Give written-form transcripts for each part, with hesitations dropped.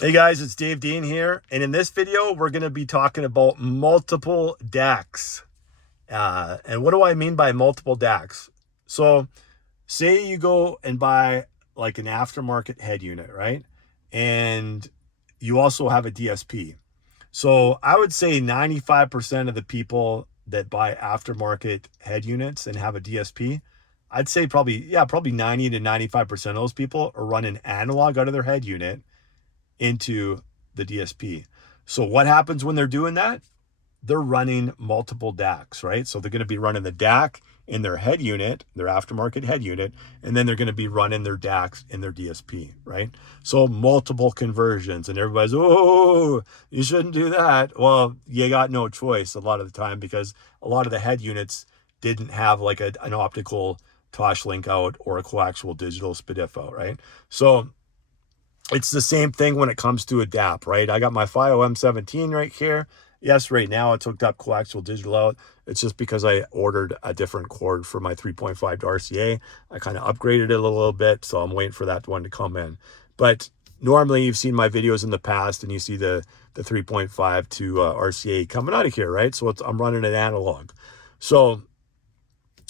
Hey guys, it's Dave Dean here, and in this video, we're going to be talking about multiple DACs. And what do I mean by multiple DACs? So, say you go and buy like an aftermarket head unit, right? And you also have a DSP. So, I would say 95% of the people that buy aftermarket head units and have a DSP, I'd say probably 90 to 95% of those people are running analog out of their head unit into the DSP. So what happens when they're doing that? They're running multiple DACs, right? So they're going to be running the DAC in their head unit, their aftermarket head unit, and then they're going to be running their DACs in their DSP, right? So multiple conversions, and everybody's, oh, you shouldn't do that. Well, you got no choice a lot of the time because a lot of the head units didn't have like an optical Toslink out or a coaxial digital SPDIF out, right? So it's the same thing when it comes to a DAP, right? I got my FiO M17 right here. Yes, right now it's hooked up coaxial digital out. It's just because I ordered a different cord for my 3.5 to RCA. I kind of upgraded it a little bit, so I'm waiting for that one to come in. But normally you've seen my videos in the past and you see the 3.5 to RCA coming out of here, right? So I'm running an analog. So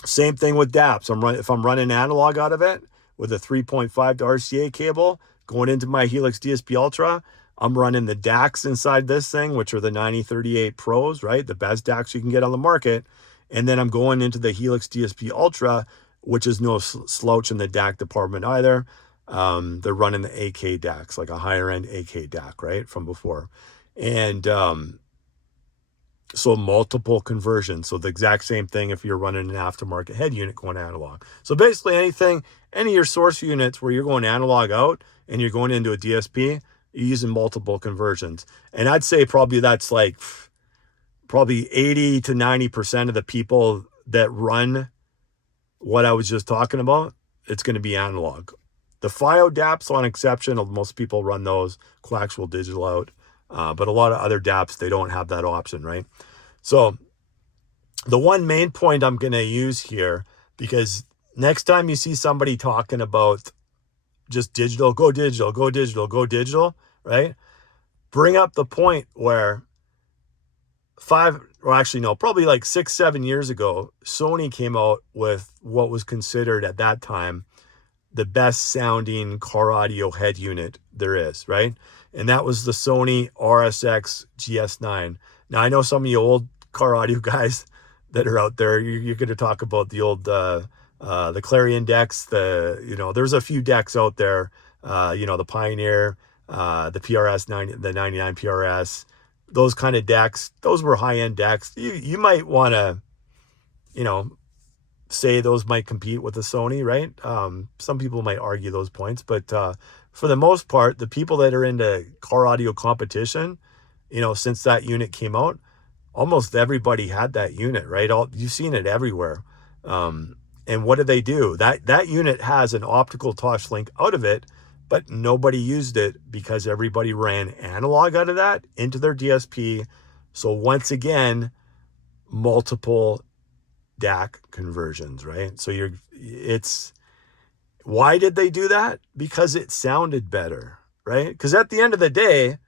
same thing with DAPs. If I'm running analog out of it with a 3.5 to RCA cable, going into my Helix DSP Ultra, I'm running the DACs inside this thing, which are the 9038 Pros, right? The best DACs you can get on the market. And then I'm going into the Helix DSP Ultra, which is no slouch in the DAC department either. They're running the AK DACs, like a higher end AK DAC, right? From before. And so multiple conversions. So the exact same thing if you're running an aftermarket head unit going analog. So basically any of your source units where you're going analog out and you're going into a DSP, you're using multiple conversions. And I'd say probably that's like probably 80 to 90% of the people that run what I was just talking about, it's going to be analog. The FiO DAPs on exception, most people run those coaxial digital out. But a lot of other DAPs, they don't have that option, right? So the one main point I'm going to use here, because next time you see somebody talking about just digital, go digital, go digital, go digital, right? Bring up the point where probably like 6-7 years ago, Sony came out with what was considered at that time the best sounding car audio head unit there is, right? And that was the Sony RSX GS9. Now, I know some of you old car audio guys that are out there, you're going to talk about the old, the Clarion decks, there's a few decks out there, the Pioneer, the PRS, the 99 PRS, those kind of decks, those were high-end decks. You might want to, say those might compete with the Sony, right? Some people might argue those points, but for the most part, the people that are into car audio competition, since that unit came out, almost everybody had that unit, right? You've seen it everywhere. And what do they do? That unit has an optical Toslink out of it, but nobody used it because everybody ran analog out of that into their DSP. So once again, multiple DAC conversions, right? So why did they do that? Because it sounded better, right? Because at the end of the day,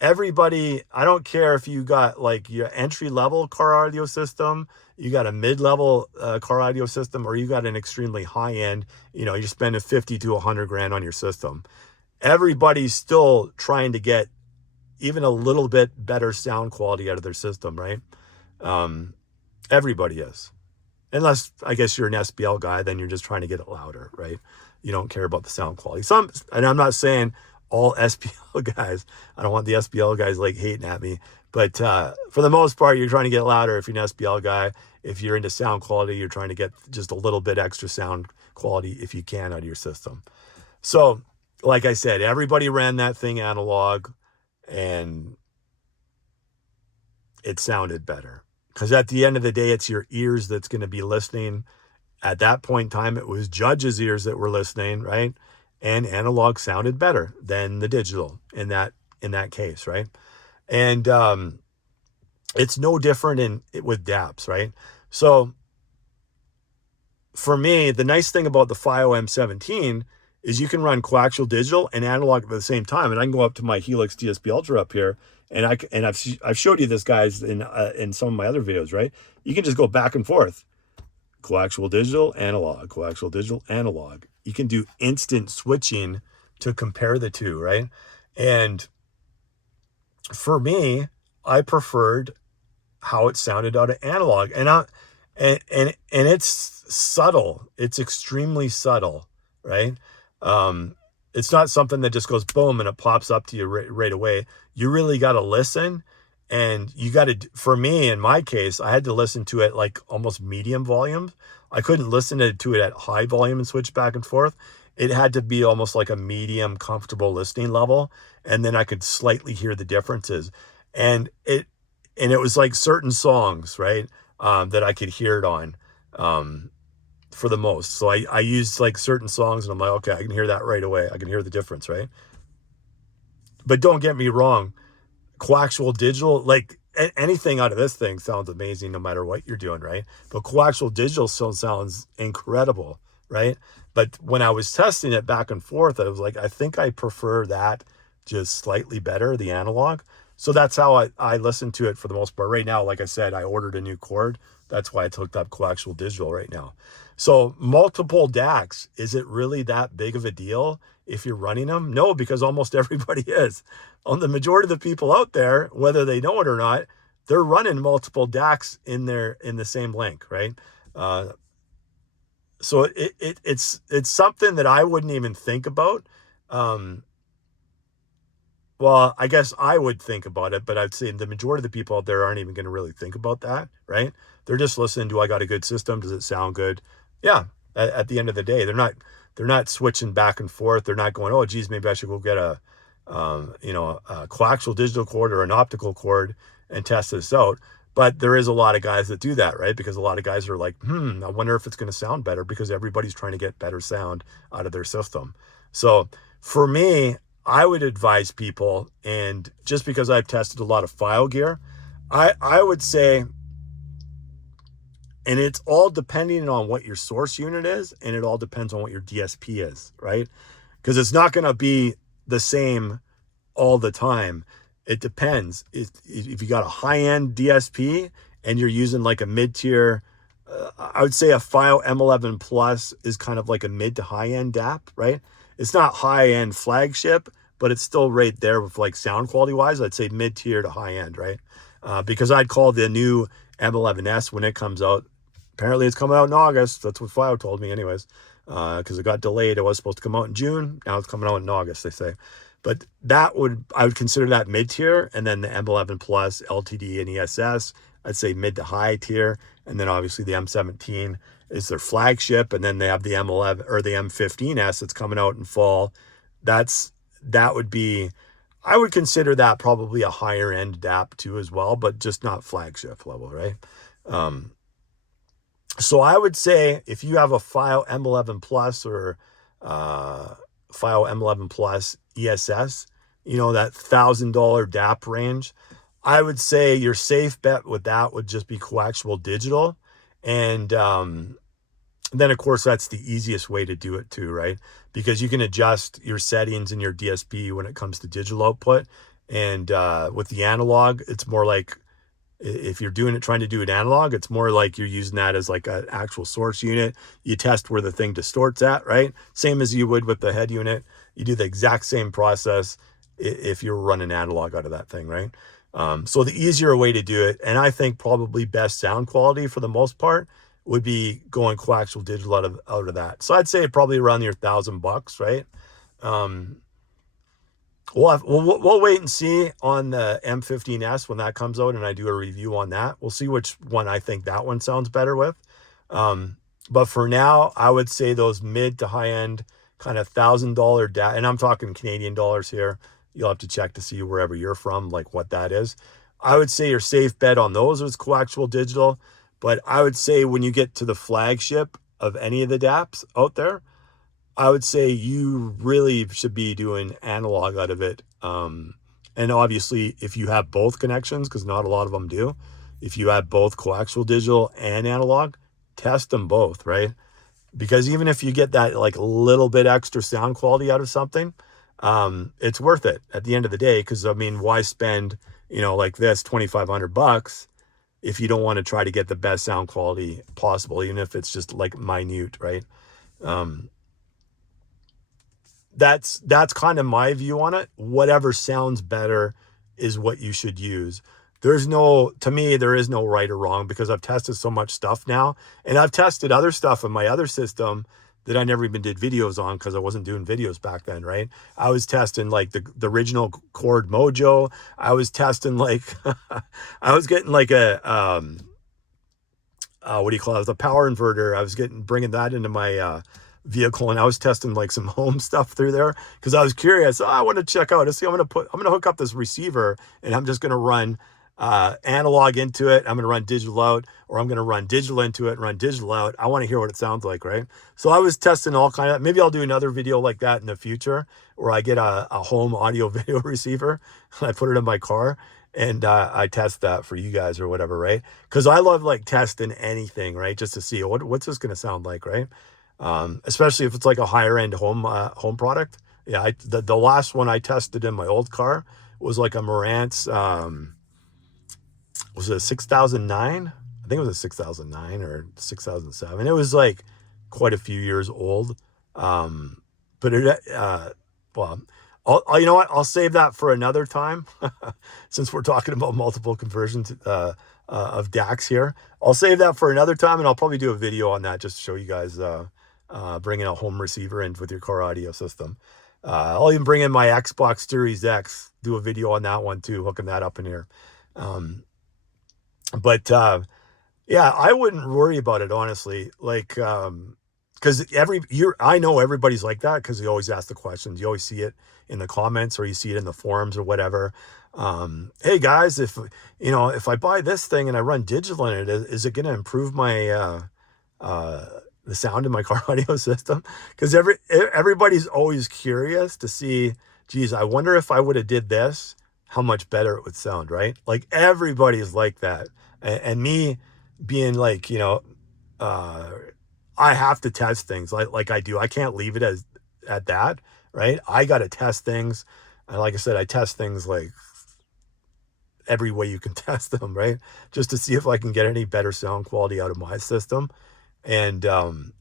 everybody, I don't care if you got like your entry-level car audio system, you got a mid-level car audio system, or you got an extremely high-end, you're spending 50 to 100 grand on your system. Everybody's still trying to get even a little bit better sound quality out of their system, right? Everybody is. Unless, I guess, you're an SPL guy, then you're just trying to get it louder, right? You don't care about the sound quality. And I'm not saying all SPL guys, I don't want the SPL guys like hating at me, but for the most part, you're trying to get louder if you're an SPL guy. If you're into sound quality, you're trying to get just a little bit extra sound quality if you can out of your system. So, like I said, everybody ran that thing analog, and it sounded better. Because at the end of the day, it's your ears that's going to be listening. At that point in time, it was Judge's ears that were listening, right? And analog sounded better than the digital in that case, right? And it's no different with DAPs, right? So for me, the nice thing about the FiO M17 is you can run coaxial digital and analog at the same time. And I can go up to my Helix DSP Ultra up here, and I've showed you this, guys, in some of my other videos, right? You can just go back and forth, coaxial digital, analog, coaxial digital, analog. You can do instant switching to compare the two, right? And for me, I preferred how it sounded out of analog, and it's subtle. It's extremely subtle, right? It's not something that just goes boom and it pops up to you right away. You really got to listen, and you got to, for me, in my case, I had to listen to it like almost medium volume. I couldn't listen to it at high volume and switch back and forth. It had to be almost like a medium comfortable listening level, and then I could slightly hear the differences. And it was like certain songs, right, that I could hear it on, for the most. So I used like certain songs, and I'm like, okay, I can hear that right away. I can hear the difference, right? But don't get me wrong, coaxial digital, like anything out of this thing sounds amazing no matter what you're doing, right? But coaxial digital still sounds incredible, right? But when I was testing it back and forth, I was like, I think I prefer that just slightly better, the analog. So that's how I listen to it for the most part. Right now, like I said, I ordered a new cord. That's why it's hooked up coaxial digital right now. So multiple DACs, is it really that big of a deal if you're running them? No, because almost everybody is. On the majority of the people out there, whether they know it or not, they're running multiple DACs in the same link, right? So it's something that I wouldn't even think about. Well, I guess I would think about it, but I'd say the majority of the people out there aren't even going to really think about that, right? They're just listening. Do I got a good system? Does it sound good? Yeah. At the end of the day, they're not switching back and forth. They're not going, oh, geez, maybe I should go get a coaxial digital cord or an optical cord and test this out. But there is a lot of guys that do that, right? Because a lot of guys are like, I wonder if it's going to sound better, because everybody's trying to get better sound out of their system. So for me, I would advise people, and just because I've tested a lot of file gear, I would say, and it's all depending on what your source unit is, and it all depends on what your DSP is, right? Because it's not going to be the same all the time. It depends. If you got a high-end DSP and you're using like a mid-tier, I would say a File M11 Plus is kind of like a mid to high-end DAP, right? It's not high-end flagship, but it's still right there with like sound quality-wise. I'd say mid-tier to high-end, right? Because I'd call the new M11S when it comes out. Apparently it's coming out in August. That's what File told me anyways, because it got delayed. It was supposed to come out in June. Now it's coming out in August, they say. But I would consider that mid-tier. And then the M11 Plus, LTD, and ESS, I'd say mid to high tier. And then obviously the M17 is their flagship. And then they have the M11 or the M15S that's coming out in fall. That would be, I would consider that probably a higher end DAP too as well, but just not flagship level, right? So I would say if you have a File M11 Plus or File M11 Plus ESS, that $1,000 DAP range, I would say your safe bet with that would just be coaxial digital. And then of course that's the easiest way to do it too, right? Because you can adjust your settings in your DSP when it comes to digital output. And with the analog, it's more like, if you're trying to do it analog, it's more like you're using that as like an actual source unit. You test where the thing distorts at, right? Same as you would with the head unit. You do the exact same process if you're running analog out of that thing, right? So the easier way to do it, and I think probably best sound quality for the most part, would be going coaxial digital out of that. So I'd say probably around your $1,000, right? We'll wait and see on the M15S when that comes out, and I do a review on that. We'll see which one I think that one sounds better with. But for now, I would say those mid to high end kind of $1,000 DAC, and I'm talking Canadian dollars here. You'll have to check to see wherever you're from, like what that is. I would say your safe bet on those is coaxial digital. But I would say when you get to the flagship of any of the DAPs out there, I would say you really should be doing analog out of it. And obviously, if you have both connections, because not a lot of them do, if you have both coaxial digital and analog, test them both, right? because even if you get that like little bit extra sound quality out of something, it's worth it at the end of the day. Because I mean, why spend, like this $2,500 if you don't want to try to get the best sound quality possible, even if it's just like minute, right? That's kind of my view on it. Whatever sounds better is what you should use. To me, there is no right or wrong, because I've tested so much stuff now, and I've tested other stuff in my other system that I never even did videos on, because I wasn't doing videos back then, right? I was testing like the original Chord Mojo. I was testing like, I was getting like a, what do you call it? The power inverter. I was bringing that into my, vehicle, and I was testing like some home stuff through there, because I was curious. I want to check out. I'm going to hook up this receiver, and I'm just going to run analog into it. I'm going to run digital out, or I'm going to run digital into it and run digital out. I want to hear what it sounds like, right? So I was testing all kind of. Maybe I'll do another video like that in the future, where I get a home audio video receiver and I put it in my car, and I test that for you guys or whatever, right? Because I love like testing anything, right? Just to see what's this going to sound like, right? Especially if it's like a higher end home product. Yeah, the last one I tested in my old car was like a Marantz, was it a 6009? I think it was a 6009 or 6007. It was like quite a few years old. But well, you know what? I'll save that for another time, since we're talking about multiple conversions of DACs here. I'll save that for another time, and I'll probably do a video on that just to show you guys bringing a home receiver in with your car audio system. I'll even bring in my Xbox Series X, do a video on that one too, hooking that up in here. But yeah, I wouldn't worry about it, honestly. Like, because I know everybody's like that, because they always ask the questions. You always see it in the comments, or you see it in the forums or whatever. Hey guys, if I buy this thing and I run digital in it, is it going to improve my the sound in my car audio system? Because everybody's always curious to see, geez, I wonder if I would have did this, how much better it would sound, right? Like everybody's like that. And me being like, I have to test things like I do. I can't leave it at that, right? I got to test things. And like I said, I test things like every way you can test them, right? Just to see if I can get any better sound quality out of my system. And then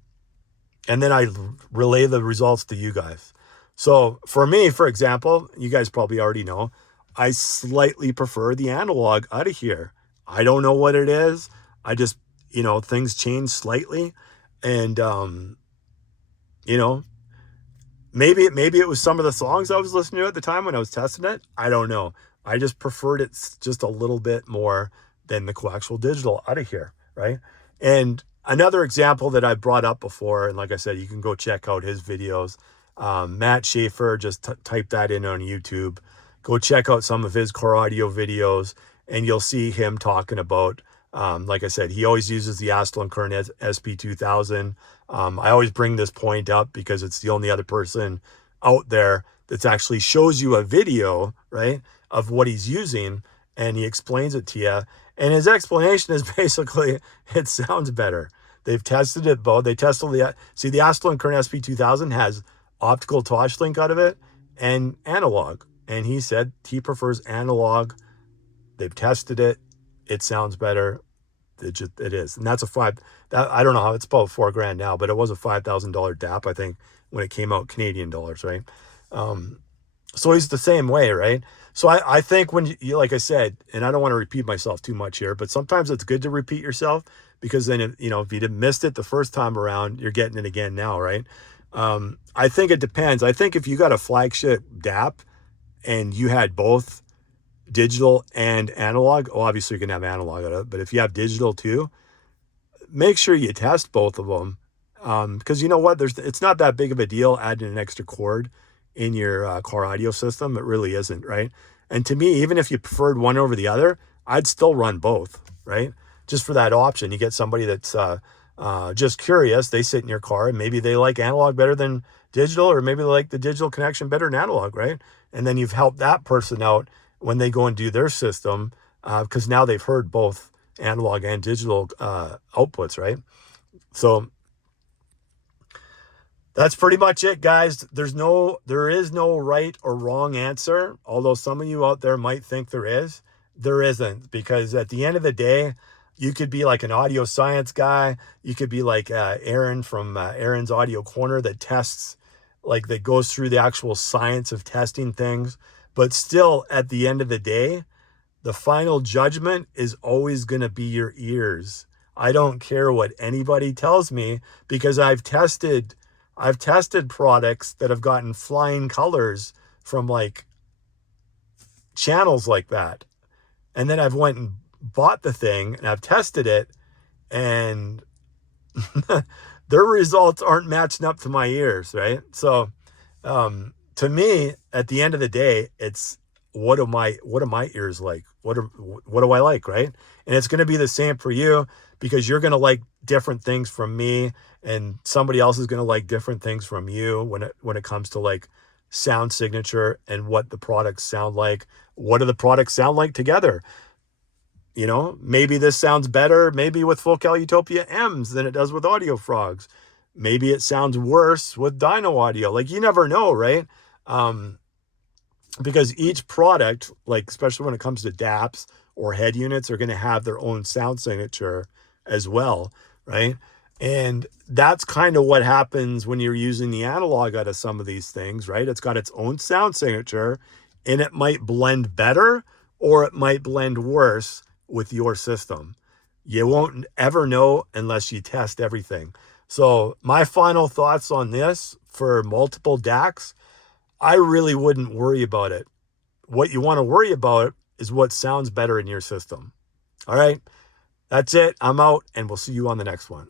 I relay the results to you guys. So for me, for example, you guys probably already know, I slightly prefer the analog out of here. I don't know what it is. I just, things change slightly. And, maybe it was some of the songs I was listening to at the time when I was testing it. I don't know. I just preferred it just a little bit more than the coaxial digital out of here, right? And another example that I brought up before, and like I said, you can go check out his videos. Matt Schaefer, just type that in on YouTube. Go check out some of his car audio videos, and you'll see him talking about, like I said, he always uses the Aston Current SP2000. I always bring this point up because it's the only other person out there that actually shows you a video, right, of what he's using, and he explains it to you. And his explanation is basically, it sounds better. They've tested it both. They tested the Aston Current SP2000 has optical Toslink out of it and analog. And he said he prefers analog. They've tested it. It sounds better. It is. And that's I don't know how, it's about $4,000 now, but it was a $5,000 DAP, I think, when it came out, Canadian dollars, right? So he's the same way, right? So I think when you, like I said, and I don't want to repeat myself too much here, but sometimes it's good to repeat yourself, because then, if you missed it the first time around, you're getting it again now, right? I think it depends. I think if you got a flagship DAP and you had both digital and analog, well, obviously you can have analog out of it, but if you have digital too, make sure you test both of them. Because you know what, it's not that big of a deal adding an extra cord in your car audio system. It really isn't, right? And to me, even if you preferred one over the other, I'd still run both, right? Just for that option. You get somebody that's just curious, they sit in your car and maybe they like analog better than digital, or maybe they like the digital connection better than analog, right? And then you've helped that person out when they go and do their system, because now they've heard both analog and digital outputs, right? So That's pretty much it, guys. There is no right or wrong answer. Although some of you out there might think there is, there isn't, because at the end of the day, you could be like an audio science guy. You could be like Aaron from Aaron's Audio Corner that tests, like that goes through the actual science of testing things. But still, at the end of the day, the final judgment is always going to be your ears. I don't care what anybody tells me, because I've tested products that have gotten flying colors from like channels like that. And then I've went and bought the thing and I've tested it, and their results aren't matching up to my ears, right? So to me, at the end of the day, it's what do my ears like? What do I like, right? And it's going to be the same for you, because you're going to like different things from me, and somebody else is going to like different things from you when it comes to like sound signature and what the products sound like. What do the products sound like together? You know, maybe this sounds better, maybe with Focal Utopia M's than it does with Audio Frogs. Maybe it sounds worse with Dino Audio. Like, you never know, right? Because each product, like especially when it comes to DAPs or head units, are going to have their own sound signature as well, right? And that's kind of what happens when you're using the analog out of some of these things, right? It's got its own sound signature, and it might blend better or it might blend worse with your system. You won't ever know unless you test everything. So my final thoughts on this for multiple DACs, I really wouldn't worry about it. What you want to worry about is what sounds better in your system. All right, that's it. I'm out, and we'll see you on the next one.